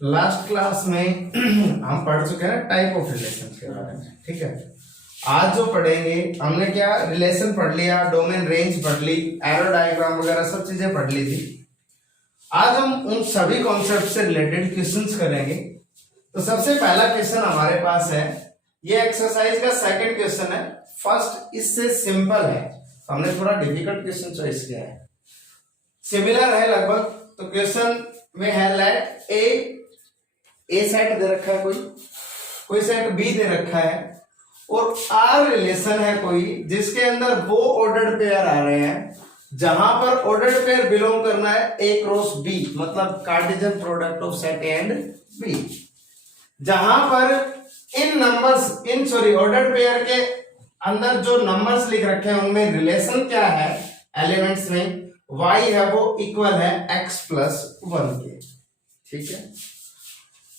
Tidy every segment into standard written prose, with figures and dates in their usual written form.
Last class में हम पढ़ चुके हैं टाइप ऑफ रिलेशन के बारे में, ठीक है। आज जो पढ़ेंगे, हमने क्या रिलेशन पढ़ लिया, डोमेन रेंज पढ़ ली, एरो डायग्राम वगैरह सब चीजें पढ़ ली थी। आज हम उन सभी कॉन्सेप्ट से रिलेटेड क्वेश्चंस करेंगे। तो सबसे पहला क्वेश्चन हमारे पास है, ये एक्सरसाइज का सेकंड क्वेश्चन है। फर्स्ट इससे सिंपल है, हमने थोड़ा डिफिकल्ट क्वेश्चन चॉइस किया है, सिमिलर है लगभग। तो क्वेश्चन में है लेट ए सेट दे रखा है, कोई सेट बी दे रखा है और आर रिलेशन है कोई जिसके अंदर वो ऑर्डर्ड पेयर आ रहे हैं जहां पर ऑर्डर्ड पेयर बिलोंग करना है ए क्रॉस बी, मतलब Cartesian product of set A and B, जहां पर ऑर्डर्ड पेयर के अंदर जो नंबर्स लिख रखे हैं उनमें रिलेशन क्या है, एलिमेंट्स में y है वो इक्वल है x प्लस 1 के, ठीक है।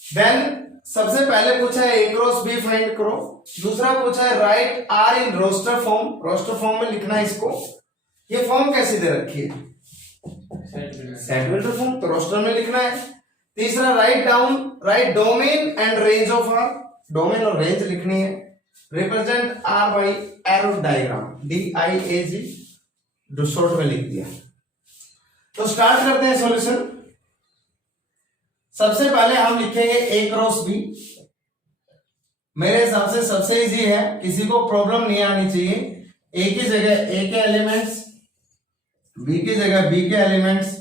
देन सबसे पहले पूछा है a क्रॉस b फाइंड करो, दूसरा पूछा है write r in roster form, roster form में लिखना है इसको। ये फॉर्म कैसी दे रखी है, सेट बिल्डर फॉर्म, तो रोस्टर में लिखना है। तीसरा right domain and range of r, domain और रेंज लिखनी है। Represent r by arrow diagram, DIAG short में लिख दिया। तो स्टार्ट करते हैं सॉल्यूशन। सबसे पहले हम लिखेंगे a क्रॉस b। मेरे हिसाब से सबसे इजी है, किसी को प्रॉब्लम नहीं आनी चाहिए। a की जगह a के एलिमेंट्स, b की जगह b के एलिमेंट्स,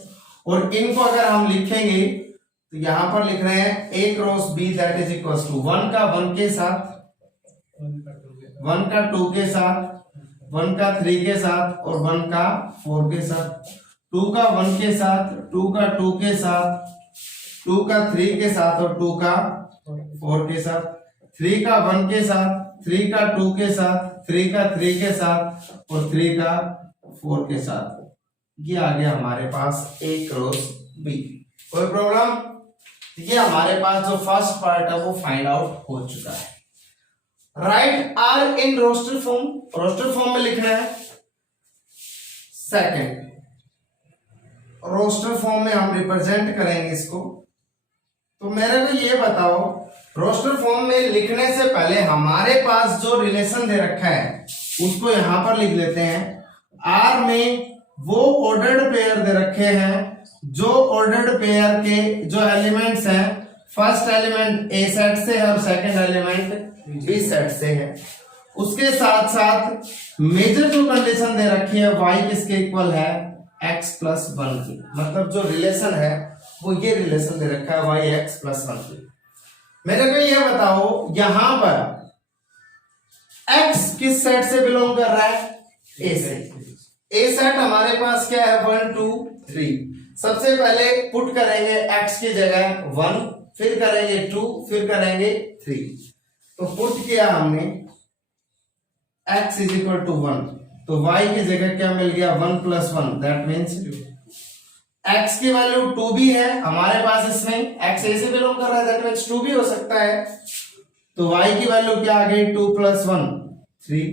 और इनको अगर हम लिखेंगे तो यहां पर लिख रहे हैं a cross b that is equal to 1 का 1 के साथ, 1 का 2 के साथ, 1 का 3 के साथ और 1 का 4 के साथ, 2 का 1 के साथ, 2 का 2 के साथ, 2 का 3 के साथ और 2 का 4 के साथ, 3 का 1 के साथ, 3 का 2 के साथ, 3 का 3 के साथ और 3 का 4 के साथ। ये आ गया हमारे पास a क्रॉस b। कोई प्रॉब्लम? ये हमारे पास जो फर्स्ट पार्ट है वो फाइंड आउट हो चुका है। Write r in roster form, roster form में लिखना है। सेकंड रोस्टर फॉर्म में हम रिप्रेजेंट करेंगे इसको। तो मेरे को ये बताओ, रोस्टर फॉर्म में लिखने से पहले हमारे पास जो रिलेशन दे रखा है उसको यहां पर लिख लेते हैं। R में वो ऑर्डर्ड पेयर दे रखे हैं जो ऑर्डर्ड पेयर के जो एलिमेंट्स हैं, फर्स्ट एलिमेंट A सेट से है और सेकंड एलिमेंट B सेट से है। उसके साथ साथ मेजर जो कंडीशन दे रखी है y किसके इक्वल है, x प्लस 1 की, मतलब जो रिलेशन है वो ये रिलेशन दे रखा है y x प्लस 1 की। मेरे को ये बताओ यहां पर x किस सेट से बिलोंग कर रहा है, A से। A सेट हमारे पास क्या है, 1 2 3। सबसे पहले पुट करेंगे x की जगह 1, फिर करेंगे 2, फिर करेंगे 3। तो पुट किया हमने x इज इक्वल टू 1, तो y की जगह क्या मिल गया, 1 प्लस 1 दैट मीन्स 2। x की वैल्यू 2 भी है हमारे पास, इसमें x a से बिलोंग कर रहा है दैट मीन्स 2 भी हो सकता है। तो y की वैल्यू क्या आ गई, 2 प्लस 1 3।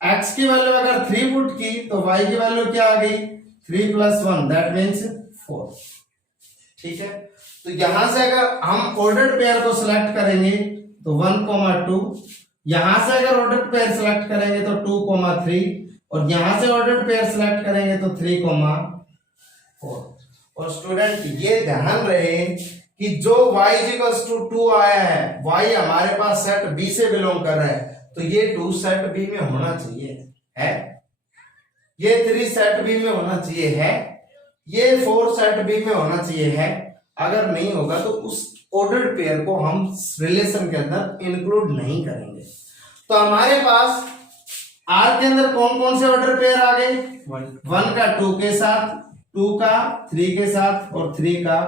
x की वैल्यू अगर 3 पुट की तो y की वैल्यू क्या आ गई, 3 प्लस 1 दैट मीन्स 4, ठीक है। तो यहां से अगर हम ऑर्डर्ड पेयर को सिलेक्ट करेंगे तो 1, 2, यहां से अगर ऑर्डर्ड पेयर सिलेक्ट करेंगे तो 2, 3, और यहां से ऑर्डर्ड पेयर सिलेक्ट करेंगे तो 3, 4। और स्टूडेंट ये ध्यान रहे कि जो y = 2 आया है, y हमारे पास सेट B से बिलोंग कर रहा है, तो ये 2 सेट B में होना चाहिए है, ये 3 सेट B में होना चाहिए है, ये 4 सेट B में होना चाहिए है। अगर नहीं होगा तो उस ऑर्डर्ड पेयर को हम रिलेशन के अंदर इंक्लूड नहीं करेंगे। तो हमारे पास R के अंदर कौन कौन से ऑर्डर पेयर आ गए, 1 का 2 के साथ, 2 का 3 के साथ और 3 का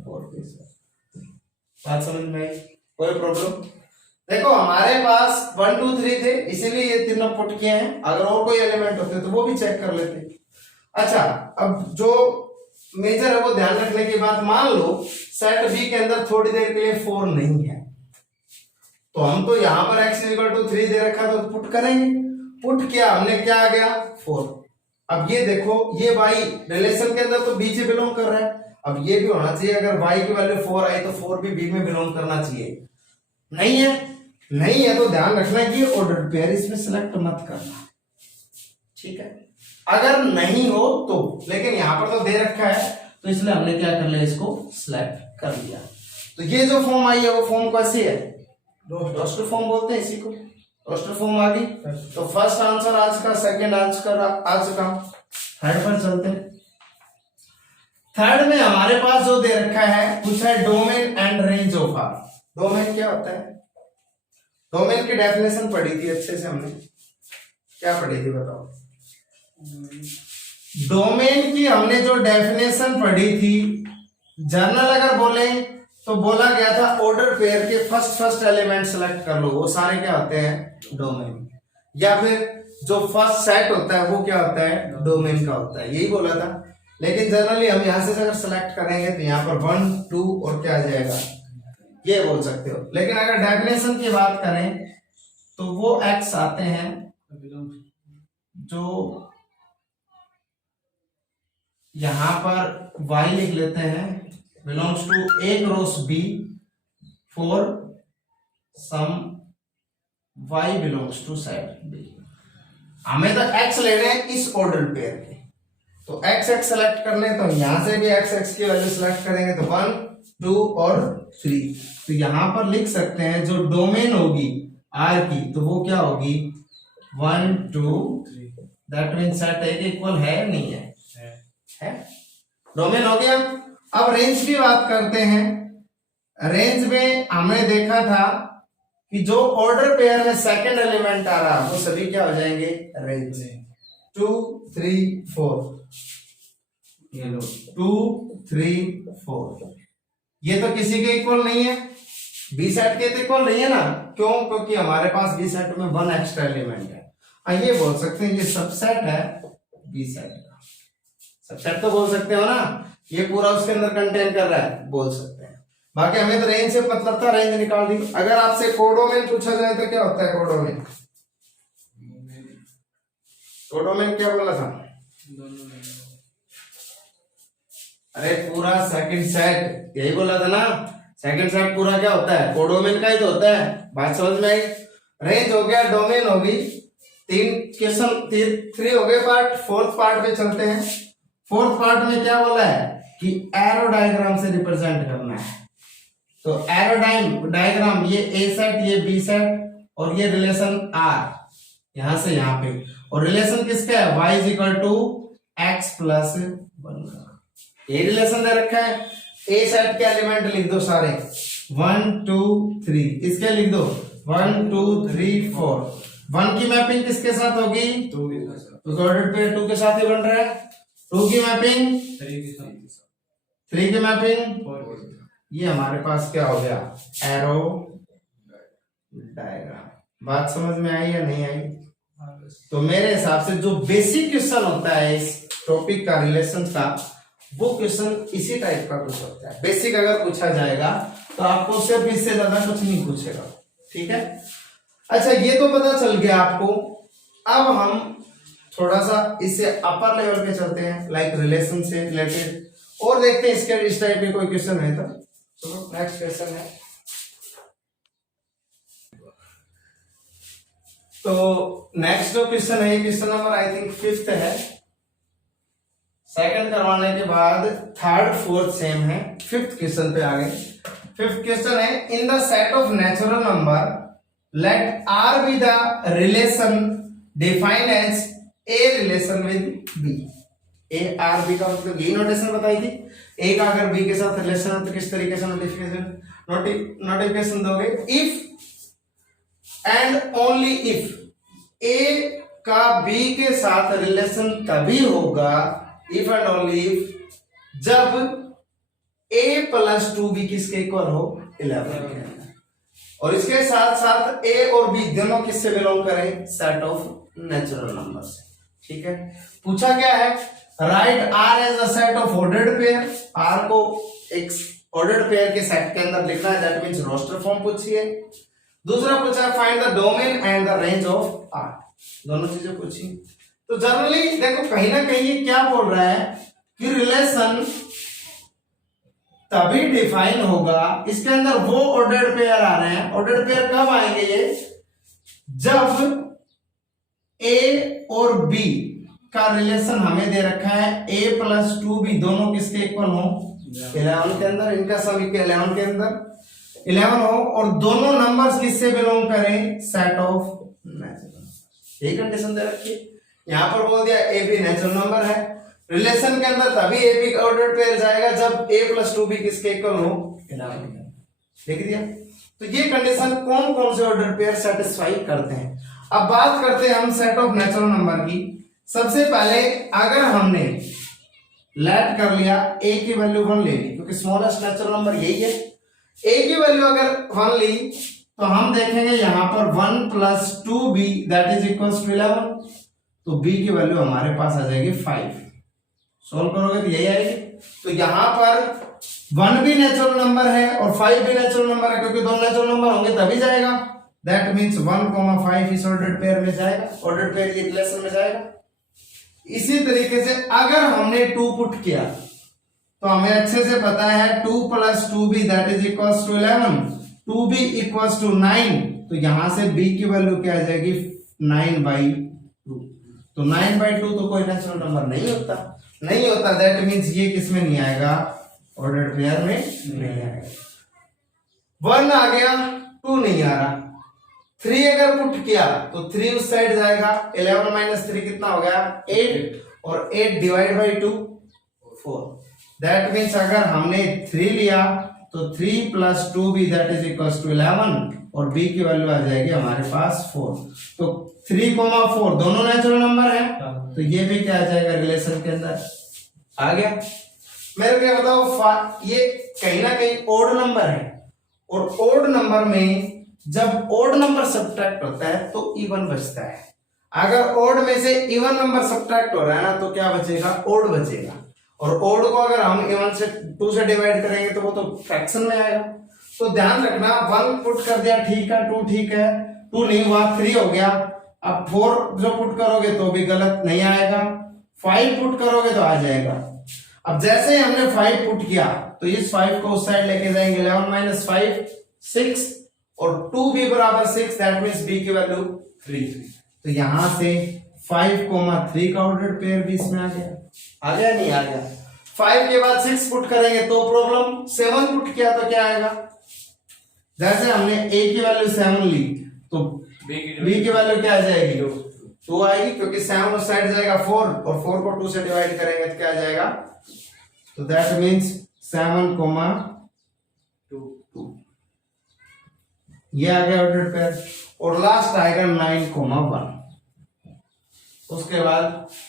4 के साथ। बात समझ में आई? कोई प्रॉब्लम? देखो हमारे पास 1 2 3 थे, इसीलिए ये तीनों पुट किए हैं। अगर और कोई एलिमेंट होते तो वो भी चेक कर लेते। अच्छा, अब जो मेजर है वो ध्यान रखने की बात, मान लो सेट B के अंदर थोड़ी देर के लिए 4 नहीं है, तो हम तो यहां पर x = 3 दे रखा तो पुट करेंगे। पुट किया हमने, क्या आ गया, 4। अब ये देखो, ये y रिलेशन के अंदर तो B से बिलोंग कर रहा है, अब ये भी होना चाहिए, अगर y की वैल्यू 4 आई तो 4 भी b में बिलोंग करना चाहिए। नहीं है, नहीं है तो ध्यान रखना कि ऑर्डर पेयर इसमें सिलेक्ट मत करना, ठीक है। अगर नहीं हो तो, लेकिन यहां पर तो दे रखा है तो इसलिए हमने क्या कर लिया, इसको सिलेक्ट कर लिया। तो ये जो फॉर्म आई है वो फॉर्म कैसी है, रोस्टर फॉर्म बोलते हैं इसी को, रोस्टर फॉर्म आ गई। तो फर्स्ट आंसर आज का, सेकंड आंसर आज का, थर्ड पर चलते हैं। थर्ड में हमारे पास जो दे रखा है पूछा है domain and range of R. Domain क्या होता है, डोमेन की डेफिनेशन पढ़ी थी अच्छे से हमने, क्या पढ़ी थी बताओ। डोमेन की हमने जो डेफिनेशन पढ़ी थी, जर्नल अगर बोले तो बोला गया था ऑर्डर पेयर के फर्स्ट एलिमेंट सेलेक्ट कर लो, वो सारे क्या होते हैं डोमेन, या फिर जो फर्स्ट सेट होता है वो क्या होता है डोमेन का होता है, यही बोला था। लेकिन जनरली हम यहां से अगर सेलेक्ट करेंगे तो यहाँ पर 1 2 और क्या आ जाएगा, ये बोल सकते हो। लेकिन अगर डेफिनेशन की बात करें तो वो एक्स आते हैं जो यहां पर y लिख लेते हैं, belongs to A cross B for some y belongs to set B. हमें तो x लेने हैं इस ऑर्डर पेयर के, तो x x सेलेक्ट करने, तो यहां से भी x x की वैल्यू सेलेक्ट करेंगे तो 1 2 और 3। तो यहां पर लिख सकते हैं जो डोमेन होगी r की तो वो क्या होगी 1 2 3। दैट मीन सेट ए के इक्वल है नहीं है, है डोमेन हो गया। अब रेंज की बात करते हैं। रेंज में हमने देखा था कि जो ऑर्डर पेयर में सेकंड एलिमेंट आ रहा वो सभी क्या हो जाएंगे रेंज, 2 3 4, ये लो 2 3 4, ये तो किसी के इक्वल नहीं है, बी सेट के तो इक्वल नहीं है ना, क्यों, क्योंकि हमारे पास बी सेट में 1 एक्स्ट्रा एलिमेंट है। ये बोल सकते हैं ये सबसेट है बी सेट का, सबसेट तो बोल सकते हो ना, ये पूरा उसके अंदर कंटेन कर रहा है, बोल सकते हैं। बाकी हमें तो रेंज से मतलब था, रेंज निकाल दी। अगर आपसे कोडोमेन पूछा जाए तो क्या होता है कोडोमेन, कोडोमेन क्या बोला था, अरे पूरा सेकंड सेट, यही बोला था ना, सेकंड सेट पूरा क्या होता है कोडोमेन का ही तो होता है, बात समझ में आई। रेंज हो गया, डोमेन होगी, 3 क्वेश्चन 3 हो गए पार्ट। फोर्थ पार्ट पे चलते हैं। फोर्थ पार्ट में क्या बोला है कि एरो डायग्राम से रिप्रेजेंट करना है। तो एरो डायग्राम, ये ए सेट ये बी सेट और ये रिलेशन आर यहां से यहां पे, और रिलेशन किसका है y is equal to x plus 1 का, ये रिलेशन दे रखा है। ए सेट के एलिमेंट लिख दो सारे 1 2 3, इसके लिख दो 1 2 3 4। 1 की मैपिंग किसके साथ होगी 2 के साथ, तो ऑर्डर पे 2 के साथ ही बन रहा है। 2 की मैपिंग 3 के साथ, 3 की मैपिंग 4। ये हमारे पास क्या हो गया एरो डायग्राम। बात समझ में आई या नहीं आई? तो मेरे हिसाब से जो बेसिक क्वेश्चन होता है इस टॉपिक का रिलेशन का, वो क्वेश्चन इसी टाइप का कुछ होता है। बेसिक अगर पूछा जाएगा तो आपको सिर्फ इससे ज्यादा कुछ नहीं पूछेगा, ठीक है। अच्छा, ये तो पता चल गया आपको। अब हम थोड़ा सा इससे अपर लेवल पे चलते हैं, लाइक रिलेशन से रिलेटेड, और देखते हैं इसके इस टाइप में कोई क्वेश्चन है तो। चलो नेक्स्ट क्वेश्चन है। तो नेक्स्ट जो क्वेश्चन है, question number I think 5th है। सेकंड करवाने के बाद थर्ड फोर्थ सेम है, 5th क्वेश्चन पे आ गए। 5th क्वेश्चन है, in the set of natural number let R be the relation defined as A relation with B. A R B का मतलब यही नोटेशन बताई थी। ए का अगर बी के साथ रिलेशन है तो किस तरीके से नोटिफिकेशन दोगे, इफ एंड ओनली इफ ए का बी के साथ रिलेशन तभी होगा, इफ एंड ओनली इफ, जब a प्लस 2b किसके इक्वल हो 11। और इसके साथ साथ a और b दोनों किससे बिलोंग करें, सेट ऑफ नेचुरल नंबर से, ठीक है। पूछा क्या है, write r as a set of ordered pair. r को एक ऑर्डर्ड पेयर के सेट के अंदर लिखना है, दैट मींस रोस्टर फॉर्म पूछिए। दूसरा पूछा find the domain and the range of r, दोनों चीजें पूछी। तो जनरली देखो कहीं ना कहीं ये क्या बोल रहा है कि रिलेशन तभी डिफाइन होगा। इसके अंदर वो ऑर्डर्ड पेयर आ रहे हैं। ऑर्डर्ड पेयर कब आएंगे ये, जब ए और बी का रिलेशन हमें दे रखा है a प्लस 2b दोनों किसके इक्वल हो, 11 के अंदर, इनका सभी के 11 के अंदर 11 हो, और दोनों नंबर्स किससे बिलोंग करें, सेट ऑफ नेचुरल। यही कंडीशन दे रखी है। यहां पर बोल दिया ए बी नेचुरल नंबर है। रिलेशन के अंदर तभी ए बी का ऑर्डर पेयर जाएगा जब a प्लस 2b किसके इक्वल हो, 11। देख दिया। तो ये कंडीशन कौन कौन से ऑर्डर पेयर सेटिस्फाई करते हैं। अब बात करते हैं हम सेट ऑफ नेचुरल नंबर की। सबसे पहले अगर हमने लेट कर लिया a की वैल्यू 1 ले ली, क्योंकि स्मॉलेस्ट नेचुरल नंबर यही है। a की वैल्यू अगर 1 ली तो हम देखेंगे यहां पर 1 plus 2b that is equal to 11, तो b की वैल्यू हमारे पास आ जाएगी 5। सोल्व करोगे तो यही आएगी। तो यहां पर 1 भी नेचुरल नंबर है और 5 भी नेचुरल नंबर है, क्योंकि दोनों नेचुरल नंबर होंगे तभी जाएगा। दैट मींस 1,5 इस ऑर्डर्ड पेयर में जाएगा, ऑर्डर्ड पेयर की रिलेशन में जाएगा। इसी तरीके से अगर हमने 2 पुट किया तो हमें अच्छे से पता है 2 plus 2b that is equal to 11, 2b equal to 9, तो यहां से b की वैल्यू क्या आ जाएगी, 9/2। तो 9/2 तो कोई नेचुरल नंबर नहीं होता। दैट मींस ये किसमें नहीं आएगा, ऑर्डर्ड पेयर में नहीं आएगा। 1 आ गया, 2 नहीं आ रहा। 3 अगर पुट किया तो 3 उस साइड जाएगा, 11 माइनस 3 कितना हो गया, 8, और 8 डिवाइड बाई 2 4। दैट मीन्स अगर हमने 3 लिया तो 3 plus 2b that is equal to 11, और b की वैल्यू आ जाएगी हमारे पास 4। तो 3,4 दोनों नेचुरल नंबर है, तो ये भी क्या आ जाएगा, रिलेशन के अंदर आ गया। मेरे को बताओ, ये कहीं ना कहीं ओड नंबर है, और ओड नंबर में जब ओड नंबर सब्ट्रैक्ट होता है तो इवन बचता है। अगर ओड में से इवन नंबर सब्ट्रैक्ट हो रहा है ना, तो क्या बचेगा, ओड बचेगा। और ओड को अगर हम इवन से 2 से डिवाइड करेंगे तो वो तो फ्रैक्शन में आएगा। तो ध्यान रखना, 1 पुट कर दिया ठीक है, 2 ठीक है, 2 नहीं हुआ 3 हो गया। अब 4 जो पुट करोगे तो भी गलत नहीं आएगा, 5 पुट करोगे तो आ जाएगा। अब जैसे ही हमने 5 पुट किया तो इस 5 को उस साइड लेके जाएंगे, 11 माइनस 5 6, और 2 भी बराबर 6, दैट मींस b की वैल्यू 3। तो यहां से 5,3 का ऑर्डर्ड पेयर भी इसमें आ गया नहीं आ गया। 5 के बाद 6 पुट करेंगे तो प्रॉब्लम, 7 पुट किया तो क्या आएगा, जैसे हमने a की वैल्यू 7 ली तो b की वैल्यू क्या आ जाएगी, 2 आएगी, क्योंकि 7 उस साइड जाएगा 4, और 4 को 2 से डिवाइड करेंगे तो क्या आ जाएगा, तो दैट मींस 7,2 ये आ गया ऑर्डर्ड पेयर। और लास्ट आएगा 9,1। उसके बाद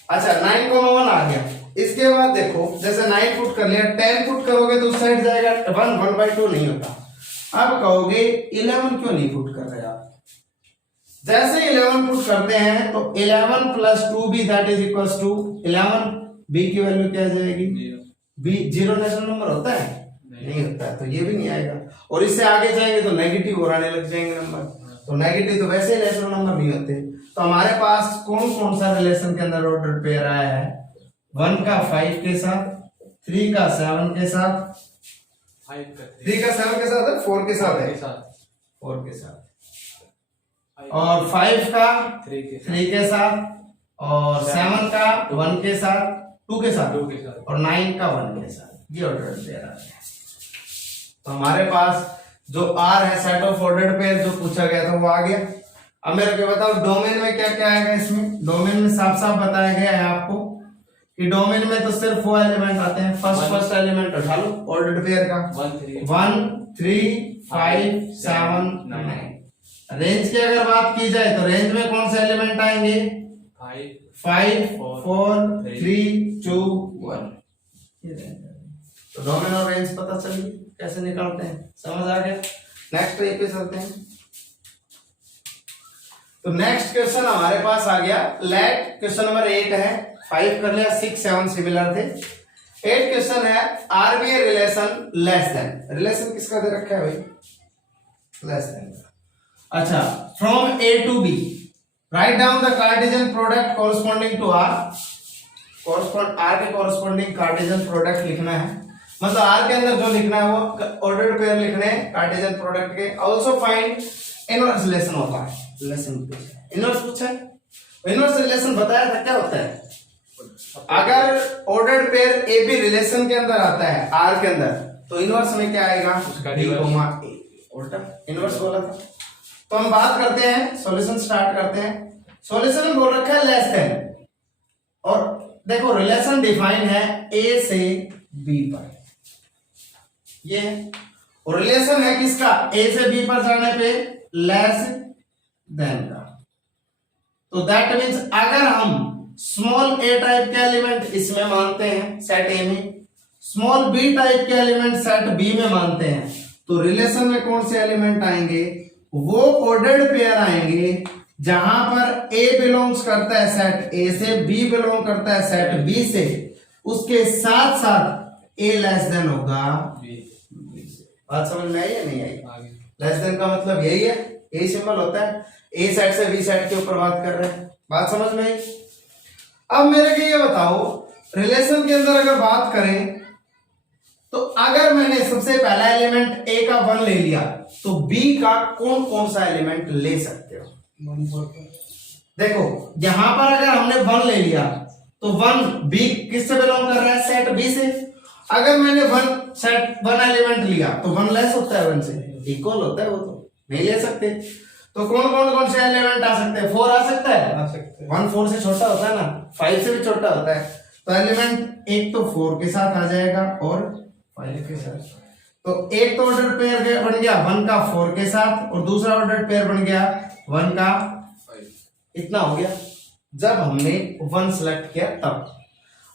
अच्छा 9,1 आ गया। इसके बाद देखो, जैसे 9 पुट कर लिया, 10 पुट करोगे तो उस साइड जाएगा 1/2 नहीं होता। अब कहोगे 11 क्यों नहीं पुट कर रहे आप। जैसे 11 पुट करते हैं तो 11 plus 2b that is equal to 11, b की वैल्यू क्या आ जाएगी, b 0 नेचुरल नंबर होता है, नहीं होता है, तो ये भी नहीं आएगा। और इससे आगे जाएंगे तो नेगेटिव और आने लग जाएंगे नंबर, तो नेगेटिव तो वैसे ही नेचुरल नंबर नहीं होते। तो हमारे पास कौन कौन सा रिलेशन के अंदर ऑर्डर पेयर आया है, 1 का 5 के साथ, 3 का 7 के साथ, 3 का 7 के साथ है, 4 के साथ है, 4 के साथ, और 5 का 3 के साथ, और 7 का 1 के साथ, 2 के साथ, और 9 का 1 के साथ। ये ऑर्डर पेयर आ गया। तो हमारे पास जो R है, सेट ऑफ ऑर्डर्ड पेयर जो पूछा गया था वो आ गया। अब मेरे को बताओ डोमेन में क्या क्या आएगा। इसमें डोमेन में साफ साफ बताया गया है आपको कि डोमेन में तो सिर्फ वो एलिमेंट आते हैं। फर्स्ट एलिमेंट उठा लो ऑर्डर्ड पेयर का, 1 3 5 7 9। रेंज की अगर बात की जाए तो रेंज में कौन से एलिमेंट आएंगे, 5 4 3 2 1। तो डोमेन और रेंज पता चली कैसे निकालते हैं, समझ आ गया। नेक्स्ट पे चलते हैं। तो नेक्स्ट क्वेश्चन हमारे पास आ गया लेट, क्वेश्चन नंबर 8 है। 5 कर लिया, 6 7 सिमिलर थे। 8 क्वेश्चन है R be a relation less than. Relation किसका दे रखा है भाई, लेस देन। अच्छा, from A to B write down the Cartesian product corresponding to R. R के कॉरस्पॉन्डिंग कार्टेशियन प्रोडक्ट लिखना है। मतलब आर के अंदर जो लिखना है वो ऑर्डर्ड पेयर लिखने हैं कार्टेशियन प्रोडक्ट के। ऑल्सो फाइंड इनवर्स रिलेशन होता है, रिलेशन इनवर्स पूछा है, इनवर्स रिलेशन बताया था क्या होता है। अगर ordered pair A B relation के अंदर आता है आर के अंदर, तो इनवर्स में क्या आएगा, डी कोमा ए, उल्टा इनवर्स बोला था। तो हम बात करते हैं, सॉल्यूशन स्टार्ट करते हैं। सॉल्यूशन में बोल रखा है लेस देन, और देखो रिलेशन डिफाइन है ए से बी पर, ये और रिलेशन है किसका, ए से बी पर जाने पे लेस देन का। तो दैट मीन्स अगर हम स्मॉल ए टाइप के एलिमेंट इसमें मानते हैं सेट ए में, स्मॉल बी टाइप के एलिमेंट सेट बी में मानते हैं, तो रिलेशन में कौन से एलिमेंट आएंगे, वो ऑर्डर्ड पेयर आएंगे जहां पर ए बिलोंग्स करता है सेट ए से, बी बिलोंग करता है सेट बी से, उसके साथ साथ ए लेस देन होगा बी से। बात समझ में आई या नहीं आई? लेस देन का मतलब यही है, ए सिंबल होता है, ए सेट से बी सेट के ऊपर बात कर रहे हैं। बात समझ में आई? अब मेरे को ये बताओ, रिलेशन के अंदर अगर बात करें तो अगर मैंने सबसे पहला एलिमेंट ए का 1 ले लिया, तो बी का कौन कौन सा एलिमेंट ले सकते हो? देखो यहां पर अगर हमने 1 ले लिया तो 1 बी किससे बिलोंग कर रहा है, सेट बी से। अगर मैंने 1 एलिमेंट लिया तो 1 लेस होता है 1 से, इक्वल होता है, वो तो नहीं ले सकते। तो कौन कौन कौन से एलिमेंट आ सकते हैं, 4 आ सकता है, 1 4 से छोटा होता है ना, 5 से भी छोटा होता है। तो एलिमेंट एक तो 4 के साथ आ जाएगा और 5 के साथ। तो एक तो ऑर्डर पेयर बन गया 1 का 4 के साथ, और दूसरा ऑर्डर पेयर बन गया 1 का 5। इतना हो गया जब हमने 1 सेलेक्ट किया तब।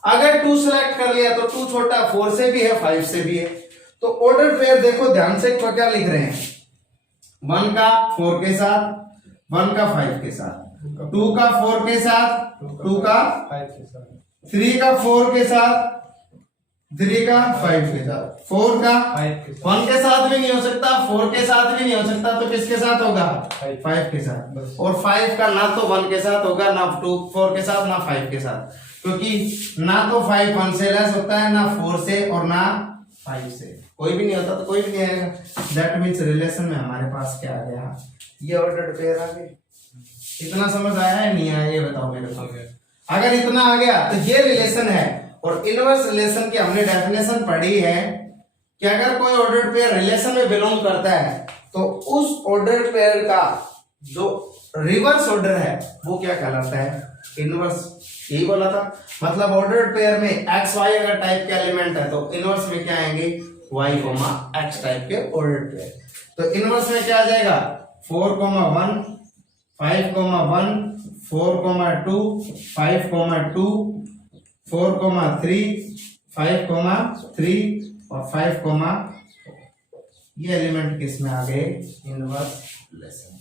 अगर 2 सेलेक्ट कर लिया तो 2 छोटा 4 से भी है 5 से भी है। तो ऑर्डर पेयर देखो ध्यान से क्या लिख रहे हैं, 1 का 4 के साथ, 1 का 5 के साथ, 2 का 4 के साथ, 2 का 5 के साथ, 3 का 4 के साथ, 3 का 5 के साथ, 4 का 1 के साथ भी नहीं हो सकता, 4 के साथ भी नहीं हो सकता, तो किसके साथ होगा, 5 के साथ। और 5 का ना तो 1 के साथ होगा, ना 4 के साथ, ना 5 के साथ, क्योंकि ना तो 5 1 से लेस होता है, ना 4 से, और ना 5 से। कोई भी नहीं होता तो कोई भी नहीं आएगा। दैट मीन्स रिलेशन में हमारे पास क्या आ गया, ये ऑर्डर्ड पेयर आ गए। इतना समझ आया है नहीं आया, ये बताओ मेरे को। अगर इतना आ गया तो ये रिलेशन है। और इनवर्स रिलेशन की हमने डेफिनेशन पढ़ी है कि अगर कोई ऑर्डर्ड पेयर रिलेशन में बिलोंग करता है तो उस ऑर्डर्ड पेयर का जो रिवर्स ऑर्डर है वो क्या कहलाता है, इनवर्स। यही बोला था, मतलब ऑर्डर्ड पेयर में एक्स वाई अगर टाइप के एलिमेंट है तो इनवर्स में क्या आएंगे, y, x टाइप के ऑर्डर्ड पेयर। तो इनवर्स में क्या आ जाएगा, 4, 1, 5, 1, 4, 2, 5, 2, 4, 3, 5, 3 और 5, ये एलिमेंट किस में आ गए, इनवर्स रिलेशन।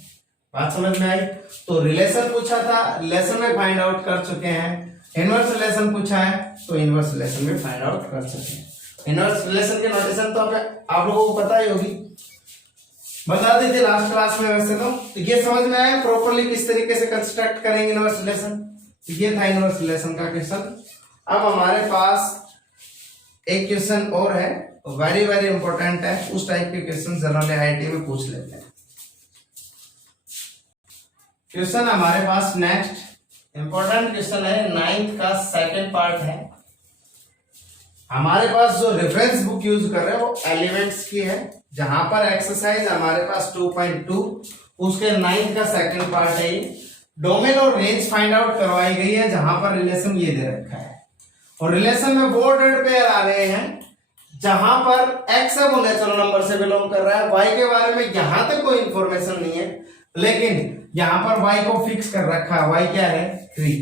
बात समझ में आई? तो रिलेशन पूछा था, रिलेशन में फाइंड आउट कर चुके हैं। इनवर्स रिलेशन पूछा है तो इनवर्स रिलेशन में फाइंड आउट कर चुके हैं। इनवर्स रिलेशन की नोटेशन तो आप लोगों को पता ही होगी, बता दी थी लास्ट क्लास में वैसे तो ये समझ में आया प्रॉपर्ली किस तरीके से कंस्ट्रक्ट करेंगे इनवर्स रिलेशन। ये था इनवर्स रिलेशन का क्वेश्चन। अब हमारे पास एक क्वेश्चन और है, वेरी वेरी इंपॉर्टेंट है, उस टाइप के क्वेश्चन जनरल आईआईटी में पूछ लेते हैं। क्वेश्चन हमारे पास नेक्स्ट इंपॉर्टेंट क्वेश्चन है, 9th का सेकंड पार्ट है। हमारे पास जो रेफरेंस बुक यूज कर रहे हैं वो एलिमेंट्स की है, जहां पर एक्सरसाइज हमारे पास 2.2 उसके 9th का सेकंड पार्ट है। डोमेन और रेंज फाइंड आउट करवाई गई है, जहां पर रिलेशन ये दे रखा है, और रिलेशन में वो ऑर्डर्ड पेयर आ रहे हैं जहां पर x है वो नेचुरल नंबर से बिलोंग कर रहा है, y के बारे में यहां तक कोई इंफॉर्मेशन नहीं है, लेकिन यहां पर y को फिक्स कर रखा है, y क्या है 3,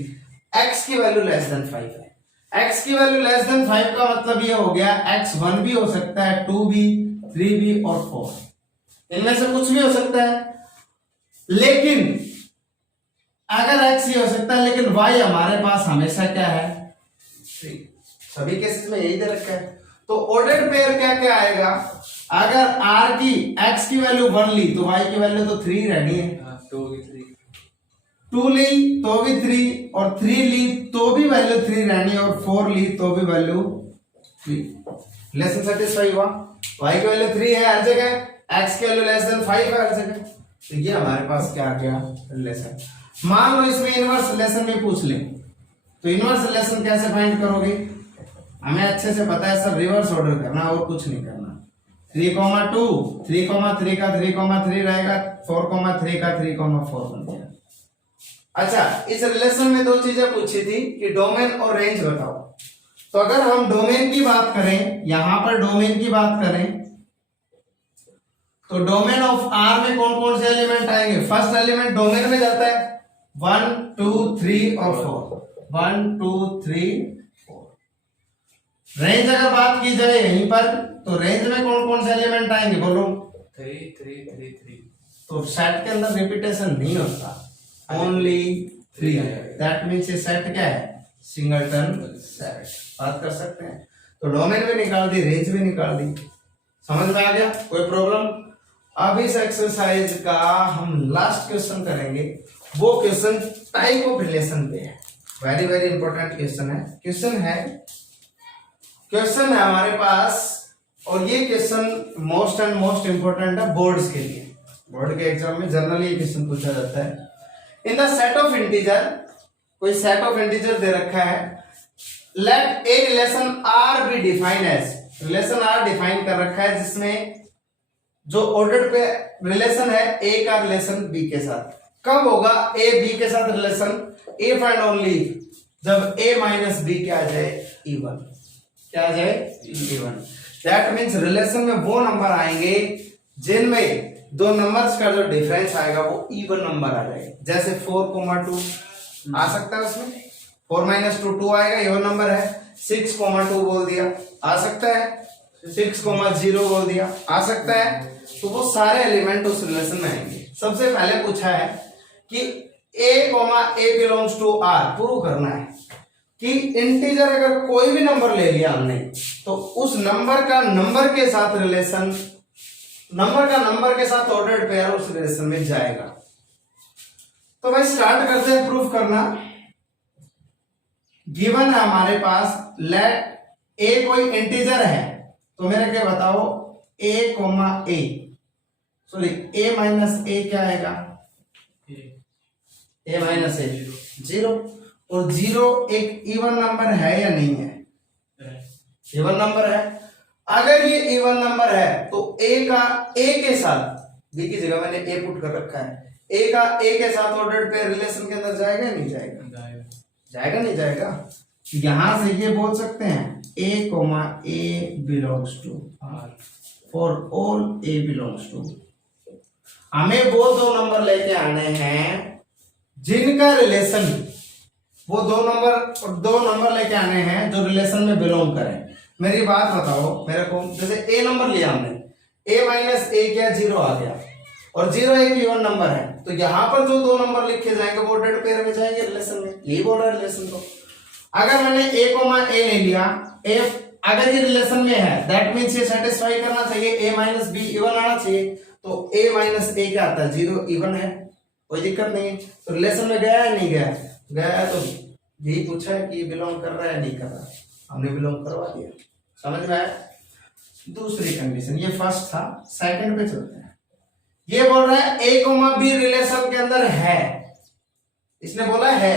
x की वैल्यू लेस देन 5 है। x की वैल्यू लेस देन 5 का मतलब ये हो गया x 1 भी हो सकता है, 2 भी, 3 भी और 4, इनमें से कुछ भी हो सकता है। लेकिन अगर x ये हो सकता है, लेकिन y हमारे पास हमेशा क्या है 3, सभी केसेस में यही दे रखा है। तो ऑर्डर्ड पेयर क्या क्या आएगा, अगर r की x की वैल्यू 1 ली तो y की वैल्यू तो 3 रहनी है, 2 ली तो भी 3, और 3 ली तो भी वैल्यू 3 रहनी है, और 4 ली तो भी वैल्यू 3। रिलेशन सेटिस्फाई हुआ। y की वैल्यू 3 है हर जगह, x की वैल्यू लेस देन 5 है हर जगह, तो ये हमारे पास क्या आ गया रिलेशन। मान लो इसमें इनवर्स रिलेशन भी पूछ ले, तो इनवर्स रिलेशन कैसे फाइंड करोगे? हमें अच्छे से पता है, सब रिवर्स ऑर्डर करना और कुछ नहीं करना। 3,2 3,3 का 3,3 रहेगा, 4,3 का 3,4 बन गया। अच्छा, इस रिलेशन में दो चीजें पूछी थी कि डोमेन और रेंज बताओ। तो अगर हम डोमेन की बात करें, यहां पर डोमेन की बात करें, तो डोमेन ऑफ आर में कौन कौन से एलिमेंट आएंगे? फर्स्ट एलिमेंट डोमेन में जाता है 1 2 3 और 4, 1 2 3 4। रेंज अगर बात की जाए यहीं पर, तो रेंज में कौन कौन से एलिमेंट आएंगे बोलो? 3 3 3 3। तो सेट के अंदर रिपीटेशन नहीं होता, ओनली 3। दैट मीन्स ये सेट क्या है? Singleton set. बात कर सकते हैं। तो डोमेन भी निकाल दी, रेंज भी निकाल दी। समझ में आ गया? कोई प्रॉब्लम? अब इस एक्सरसाइज का हम लास्ट क्वेश्चन करेंगे। वो क्वेश्चन टाइप ऑफ रिलेशन पे है, वेरी वेरी इंपॉर्टेंट क्वेश्चन है। क्वेश्चन है हमारे पास, और ये question most and most important है बोर्ड्स के लिए। बोर्ड के एग्जाम में जनरली ये क्वेश्चन पूछा जाता है। In the set of integer, कोई सेट ऑफ इंटीजर दे रखा है, let a relation R be defined as, relation R define कर रखा है जिसमें जो ऑर्डर पे रिलेशन है ए का रिलेशन बी के साथ। कब होगा ए बी के साथ रिलेशन? इफ एंड ओनली जब ए माइनस बी क्या आ जाए? इवन। क्या आ जाए? इवन। दैट मीन्स रिलेशन में वो नंबर आएंगे जिनमें दो नंबर्स का जो डिफरेंस आएगा वो इवन नंबर आ जाएगा। जैसे 4,2 आ सकता है, उसमें 4 - 2 2 आएगा, इवन नंबर है। 6,2 बोल दिया, आ सकता है। 6,0 बोल दिया, आ सकता है। तो वो सारे एलिमेंट उस रिलेशन में आएंगे। सबसे पहले पूछा है कि a belongs to r, prove करना है कि इंटीजर अगर कोई भी नंबर ले लिया हमने, तो उस नंबर का नंबर के साथ रिलेशन, नंबर का नंबर के साथ ऑर्डर्ड पेयर उस रिलेशन में जाएगा। तो भाई स्टार्ट करते हैं प्रूफ करना। गिवन है हमारे पास, लेट ए कोई इंटीजर है, तो मेरे क्या बताओ? a, सॉरी a माइनस ए क्या आएगा? a माइनस ए 0। और 0 एक इवन नंबर है या नहीं है? इवन नंबर है। अगर ये इवन नंबर है तो a का a के साथ, b की जगह मैंने a पुट कर रखा है, a का a के साथ ऑर्डर्ड पेयर रिलेशन के अंदर जाएगा या नहीं जाएगा? जाएगा नहीं जाएगा? यहां से ये बोल सकते हैं a belongs to r for all a belongs to. हमें वो दो नंबर लेके आने हैं जिनका रिलेशन, वो दो नंबर लेके आने हैं जो रिलेशन में बिलोंग करें। मेरी बात बताओ मेरे को, जैसे ए नंबर लिया हमने, a माइनस ए क्या 0 आ गया, और 0 एक इवन नंबर है, तो यहां पर जो दो नंबर लिखे जाएंगे वो ऑर्डर्ड पेयर में जाएंगे रिलेशन में। यही बोल रहा है रिलेशन को। अगर मैंने a ले लिया, a अगर ये रिलेशन में है, दैट मीन्स ये सेटिस्फाई करना चाहिए, a माइनस बी इवन आना चाहिए। तो a माइनस ए क्या आता है? 0 इवन है, कोई दिक्कत नहीं है। तो रिलेशन में गया है नहीं गया? गया है। तो यही पूछा है कि बिलोंग कर रहा है नहीं कर रहा, हमने बिलोंग करवा दिया। समझ में आया? दूसरी कंडीशन, ये फर्स्ट था, सेकंड पे चलते हैं। ये बोल रहा है a, b रिलेशन के अंदर है, इसने बोला है,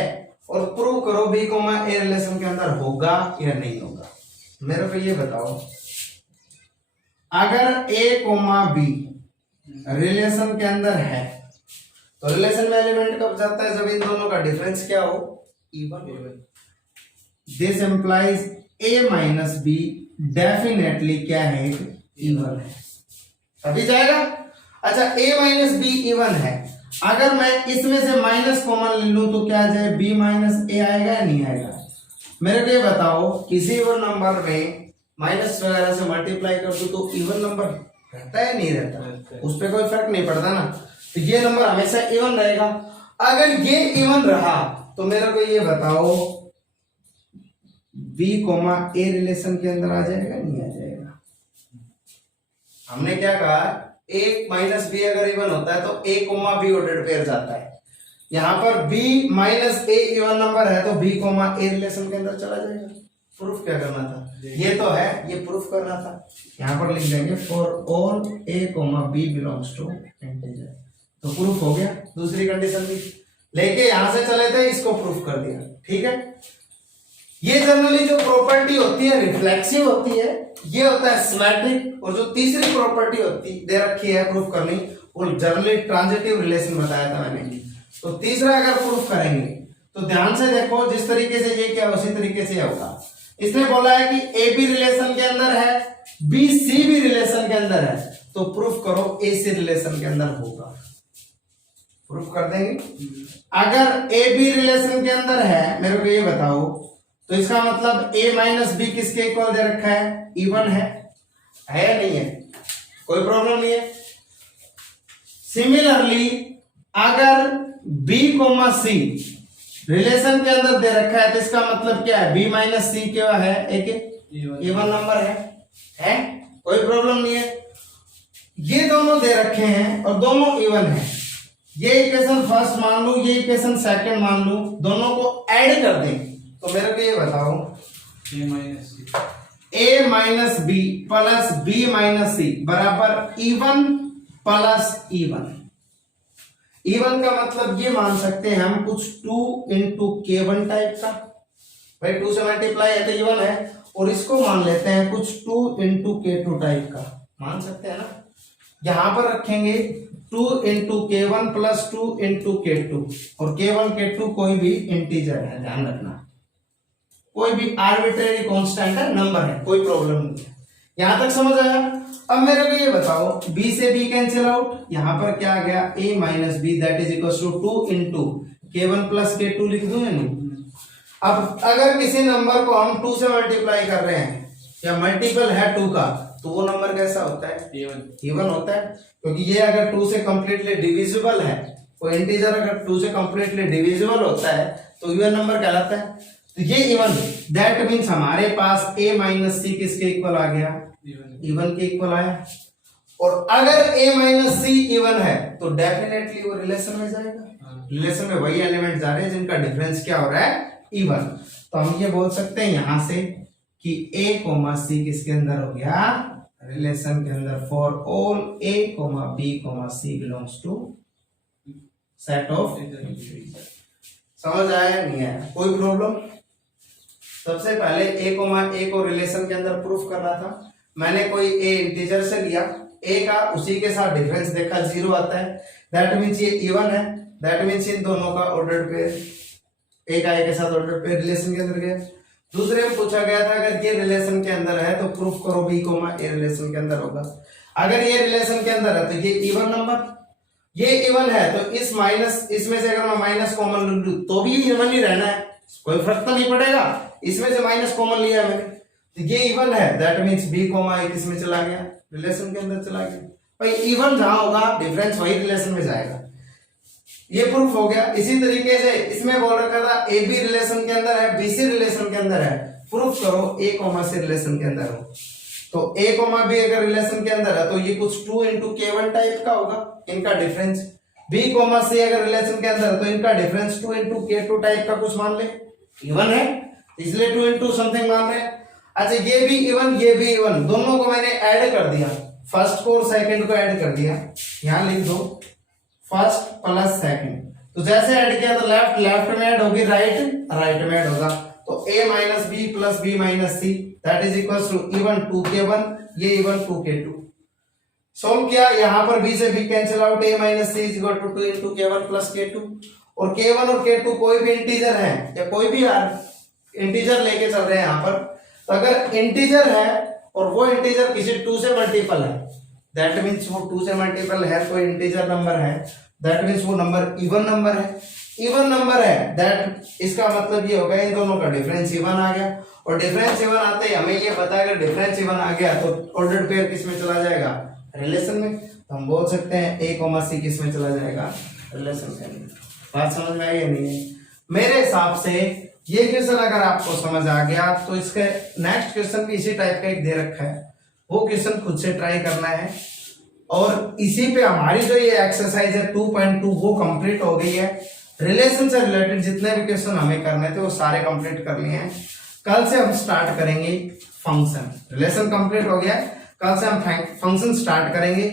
और प्रूव करो b, a रिलेशन के अंदर होगा या नहीं होगा। मेरे को ये बताओ, अगर a, b रिलेशन के अंदर है, तो रिलेशन में एलिमेंट कब जाता है? जब इन दोनों का डिफरेंस क्या हो? Even. This implies a minus be definitely क्या है? इवन है, तभी जाएगा। अच्छा, a माइनस बी इवन है, अगर मैं इसमें से माइनस कॉमन ले लूं तो क्या आ जाए? b माइनस ए आएगा या नहीं आएगा? मेरे को ये बताओ, किसी इवन नंबर में माइनस वगैरह से मल्टीप्लाई कर दो तो इवन नंबर रहता है नहीं रहता? उस पर कोई फर्क नहीं पड़ता ना। तो ये नंबर हमेशा इवन रहेगा। अगर ये इवन रहा तो मेरे को ये बताओ, b, a रिलेशन के अंदर आ जाएगा नहीं आ जाएगा? हमने क्या कहा, a माइनस बी अगर इवन होता है तो a, b ऑर्डर्ड पेयर जाता है। यहां पर b माइनस ए इवन नंबर है तो b, a रिलेशन के अंदर चला जाएगा। प्रूफ क्या करना था, ये तो है, ये प्रूफ करना था। यहाँ पर लिख देंगे for all a, b belongs to integer, तो प्रूफ हो गया। दूसरी कंडीशन भी लेके यहां से चले थे, इसको प्रूफ कर दिया, ठीक है। ये जनरली जो प्रॉपर्टी होती है रिफ्लेक्सिव होती है, ये होता है सिमेट्रिक। और जो तीसरी प्रॉपर्टी होती दे रखी है प्रूफ करनी, वो जनरली ट्रांजिटिव रिलेशन बताया था मैंने। तो तीसरा अगर प्रूफ करेंगे तो ध्यान से देखो, जिस तरीके से ये क्या उसी तरीके से होगा। इसने बोला है कि ए बी रिलेशन के अंदर है, बी सी भी रिलेशन के अंदर है, तो प्रूफ करो ए सी रिलेशन के अंदर होगा। प्रूफ कर देंगे। अगर ए बी रिलेशन के अंदर है, मेरे को ये बताओ, तो इसका मतलब a माइनस बी किसके इक्वल दे रखा है, इवन है या नहीं है, कोई प्रॉब्लम नहीं है। सिमिलरली अगर b कोमा सी रिलेशन के अंदर दे रखा है, तो इसका मतलब क्या है, b माइनस सी क्या है, एक इवन नंबर है, कोई प्रॉब्लम नहीं है। ये दोनों दे रखे हैं और दोनों इवन है। ये इक्वेशन फर्स्ट मान लूं, ये इक्वेशन सेकंड मान लूं, दोनों को ऐड कर दें, तो मेरे को ये बताओ a minus B plus b minus C बराबर इवन प्लस इवन। इवन का मतलब ये मान सकते हैं हम कुछ 2 इंटू k1 टाइप का, भाई 2 से मल्टीप्लाई है तो इवन है, और इसको मान लेते हैं कुछ 2 इंटू k2 टाइप का, मान सकते हैं ना। यहां पर रखेंगे 2 into k1 plus 2 into k2, और k1 k2 कोई भी इंटीजर है, ध्यान रखना, कोई भी आर्बिट्रेरी कांस्टेंट है, नंबर है, कोई प्रॉब्लम नहीं है। यहां तक समझ आया। अब मेरे को ये बताओ, b से b कैंसिल आउट, यहां पर क्या आ गया, a minus B that is equal to 2 into k1 plus k2 लिख दूं नहीं। अब अगर किसी नंबर को हम 2 से मल्टीप्लाई कर रहे हैं या मल्टीपल है 2 का, तो वो नंबर कैसा होता है, इवन होता है, क्योंकि ये अगर 2 से कंप्लीटली डिविजिबल है, कोई इंटीजर अगर 2 से कंप्लीटली डिविजिबल होता है तो इवन नंबर कहलाता है। तो ये इवन, दैट मीन्स हमारे पास a माइनस सी किसके इक्वल आ गया, इवन के इक्वल आया। और अगर a माइनस सी इवन है तो डेफिनेटली वो रिलेशन में जाएगा। रिलेशन में वही एलिमेंट जा रहे हैं जिनका डिफरेंस क्या हो रहा है, इवन। तो हम ये बोल सकते हैं यहां से कि a कोमा सी किसके अंदर हो गया, रिलेशन के अंदर, for all a comma b comma c belongs to set of. समझ आया नहीं आया, कोई प्रॉब्लम। सबसे पहले a कोमा a को रिलेशन के अंदर प्रूफ करना था। मैंने कोई a इंटीजर से लिया, a का उसी के साथ डिफरेंस देखा, 0 आता है, दैट मींस ये इवन है, दैट मींस इन दोनों का ऑर्डर्ड पेयर, a का a के साथ ऑर्डर्ड पेयर रिलेशन के अंदर गया। दूसरे में पूछा गया था अगर ये रिलेशन के अंदर है तो प्रूफ करो b कोमा a रिलेशन के अंदर होगा। अगर ये रिलेशन के अंदर है तो ये इवन नंबर, ये इवन है, तो इस माइनस, इसमें से अगर मैं माइनस कॉमन लूं तो भी इवन ही रहना है, कोई फर्क तो नहीं पड़ेगा। इसमें से माइनस कॉमन लिया मैंने, तो ये इवन है, that means b comma a किसमें चला गया, रिलेशन के अंदर चला गया। भाई इवन जहां होगा डिफरेंस वही रिलेशन में जाएगा, ये प्रूफ हो गया। इसी तरीके से इसमें बोल रखा था a b रिलेशन के अंदर है, b c रिलेशन के अंदर है, प्रूफ करो a कोमा c रिलेशन के अंदर हो। तो a कोमा b अगर रिलेशन के अंदर है तो ये कुछ 2 इंटू k1 टाइप का होगा, इनका डिफरेंस। b कोमा c अगर रिलेशन के अंदर है तो इनका डिफरेंस 2 इंटू k2 टाइप का कुछ मान ले, इवन है, इसलिए 2 इंटू समथिंग मान रहे हैं। अच्छा ये भी इवन, ये भी इवन, दोनों को मैंने ऐड कर दिया, फर्स्ट को और सेकंड को ऐड कर दिया। यहां लिख दो फर्स्ट प्लस सेकंड, तो जैसे ऐड किया तो लेफ्ट लेफ्ट में ऐड होगी, राइट राइट में ऐड होगा। तो a minus B plus B minus C that is equal to even 2k1, ये इवन 2k2। सोल्व किया, यहां पर b से b cancel out, a minus C is equal to 2 into k1 plus k2। और k1 और k2 कोई भी integer है या कोई भी इंटीजर लेके चल रहे हैं यहां पर, तो अगर इंटीजर है और वो इंटीजर किसी 2 से मल्टीपल है, दैट मींस वो 2 से मल्टीपल है, कोई इंटीजर नंबर है, दैट मींस वो नंबर इवन नंबर है। इवन नंबर है दैट, इसका मतलब ये होगा इन दोनों का डिफरेंस इवन आ गया। और डिफरेंस इवन आते ही हमें ये पता है अगर डिफरेंस इवन आ गया तो ऑर्डर्ड पेयर किस में चला जाएगा, रिलेशन में। तो हम बोल सकते हैं a कोमा c किस में चला जाएगा, रिलेशन के अंदर। बात समझ में आई या नहीं है? मेरे हिसाब से ये क्वेश्चन अगर आपको समझ आ गया तो इसके नेक्स्ट क्वेश्चन भी इसी टाइप का एक दे रखा है, वो क्वेश्चन खुद से ट्राई करना है। और इसी पे हमारी जो ये एक्सरसाइज है 2.2 वो कंप्लीट हो गई है। रिलेशन से रिलेटेड जितने भी क्वेश्चन हमें करने थे वो सारे कंप्लीट कर लिए हैं। कल से हम स्टार्ट करेंगे फंक्शन। रिलेशन कंप्लीट हो गया है, कल से हम फंक्शन स्टार्ट करेंगे।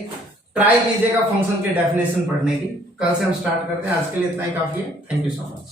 ट्राई कीजिएगा फंक्शन के डेफिनेशन पढ़ने की। कल से हम स्टार्ट करते हैं। आज के लिए इतना ही काफी है। Thank you so much.